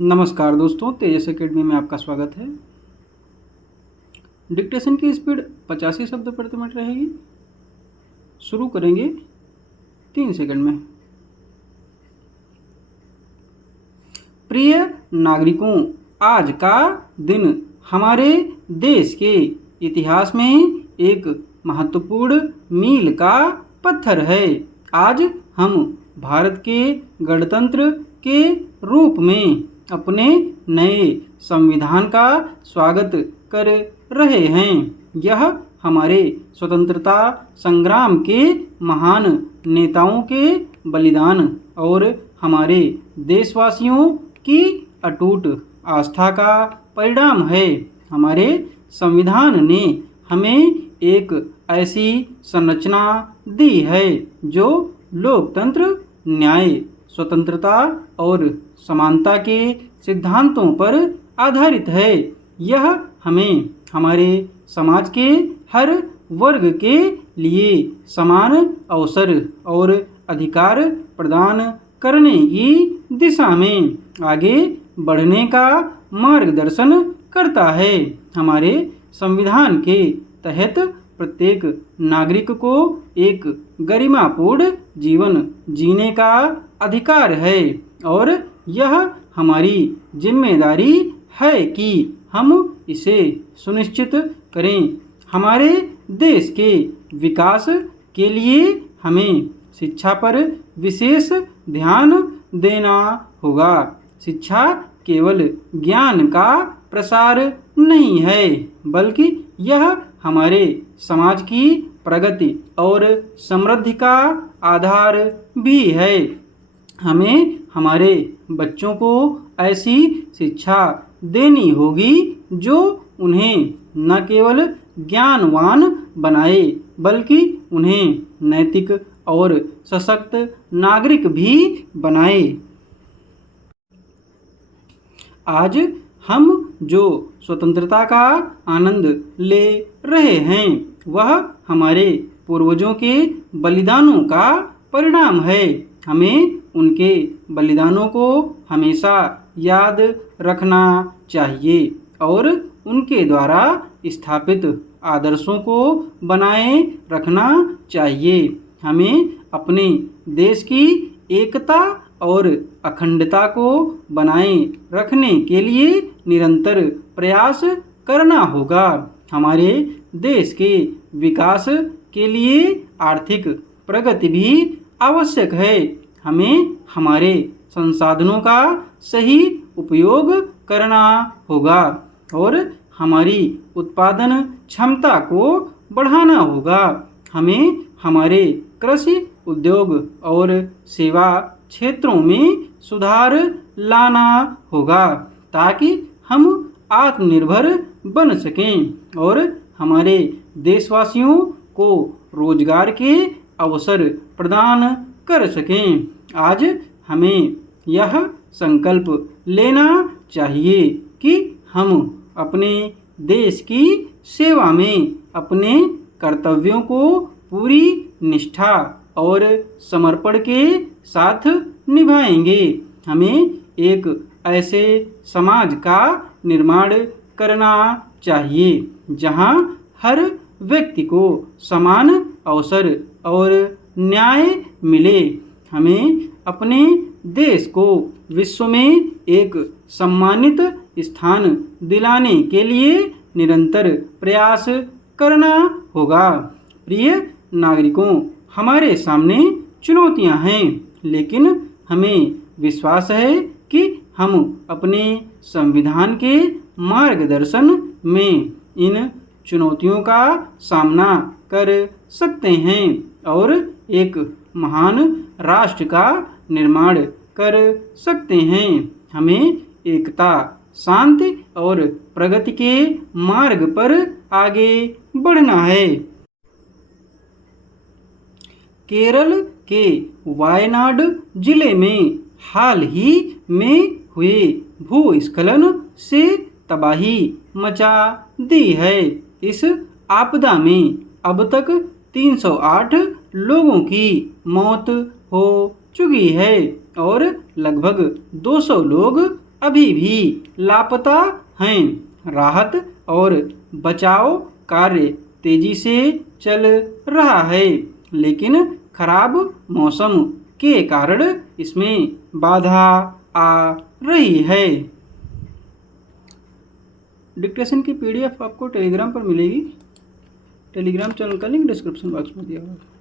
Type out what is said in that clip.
नमस्कार दोस्तों, तेजस एकेडमी में आपका स्वागत है। डिक्टेशन की स्पीड 85 शब्द प्रति मिनट रहेगी। शुरू करेंगे 3 सेकंड में। प्रिय नागरिकों, आज का दिन हमारे देश के इतिहास में एक महत्वपूर्ण मील का पत्थर है। आज हम भारत के गणतंत्र के रूप में अपने नए संविधान का स्वागत कर रहे हैं। यह हमारे स्वतंत्रता संग्राम के महान नेताओं के बलिदान और हमारे देशवासियों की अटूट आस्था का परिणाम है। हमारे संविधान ने हमें एक ऐसी संरचना दी है जो लोकतंत्र, न्याय, स्वतंत्रता और समानता के सिद्धांतों पर आधारित है। यह हमें हमारे समाज के हर वर्ग के लिए समान अवसर और अधिकार प्रदान करने की दिशा में आगे बढ़ने का मार्गदर्शन करता है। हमारे संविधान के तहत प्रत्येक नागरिक को एक गरिमापूर्ण जीवन जीने का अधिकार है और यह हमारी जिम्मेदारी है कि हम इसे सुनिश्चित करें। हमारे देश के विकास के लिए हमें शिक्षा पर विशेष ध्यान देना होगा। शिक्षा केवल ज्ञान का प्रसार नहीं है, बल्कि यह हमारे समाज की प्रगति और समृद्धि का आधार भी है। हमें हमारे बच्चों को ऐसी शिक्षा देनी होगी जो उन्हें न केवल ज्ञानवान बनाए, बल्कि उन्हें नैतिक और सशक्त नागरिक भी बनाए। आज हम जो स्वतंत्रता का आनंद ले रहे हैं, वह हमारे पूर्वजों के बलिदानों का परिणाम है। हमें उनके बलिदानों को हमेशा याद रखना चाहिए और उनके द्वारा स्थापित आदर्शों को बनाए रखना चाहिए। हमें अपने देश की एकता और अखंडता को बनाए रखने के लिए निरंतर प्रयास करना होगा। हमारे देश के विकास के लिए आर्थिक प्रगति भी आवश्यक है। हमें हमारे संसाधनों का सही उपयोग करना होगा और हमारी उत्पादन क्षमता को बढ़ाना होगा। हमें हमारे कृषि, उद्योग और सेवा क्षेत्रों में सुधार लाना होगा ताकि हम आत्मनिर्भर बन सकें और हमारे देशवासियों को रोजगार के अवसर प्रदान कर सकें। आज हमें यह संकल्प लेना चाहिए कि हम अपने देश की सेवा में अपने कर्तव्यों को पूरी निष्ठा और समर्पण के साथ निभाएंगे। हमें एक ऐसे समाज का निर्माण करना चाहिए जहां हर व्यक्ति को समान अवसर और न्याय मिले। हमें अपने देश को विश्व में एक सम्मानित स्थान दिलाने के लिए निरंतर प्रयास करना होगा। प्रिय नागरिकों, हमारे सामने चुनौतियां हैं, लेकिन हमें विश्वास है कि हम अपने संविधान के मार्गदर्शन में इन चुनौतियों का सामना कर सकते हैं और एक महान राष्ट्र का निर्माण कर सकते हैं। हमें एकता, शांति और प्रगति के मार्ग पर आगे बढ़ना है। केरल के वायनाड जिले में हाल ही में हुए भूस्खलन से तबाही मचा दी है। इस आपदा में अब तक 308 लोगों की मौत हो चुकी है और लगभग 200 लोग अभी भी लापता हैं। राहत और बचाव कार्य तेजी से चल रहा है, लेकिन खराब मौसम के कारण इसमें बाधा आ रही है। डिक्टेशन की PDF आपको टेलीग्राम पर मिलेगी। टेलीग्राम चैनल का लिंक डिस्क्रिप्शन बॉक्स में दिया हुआ है।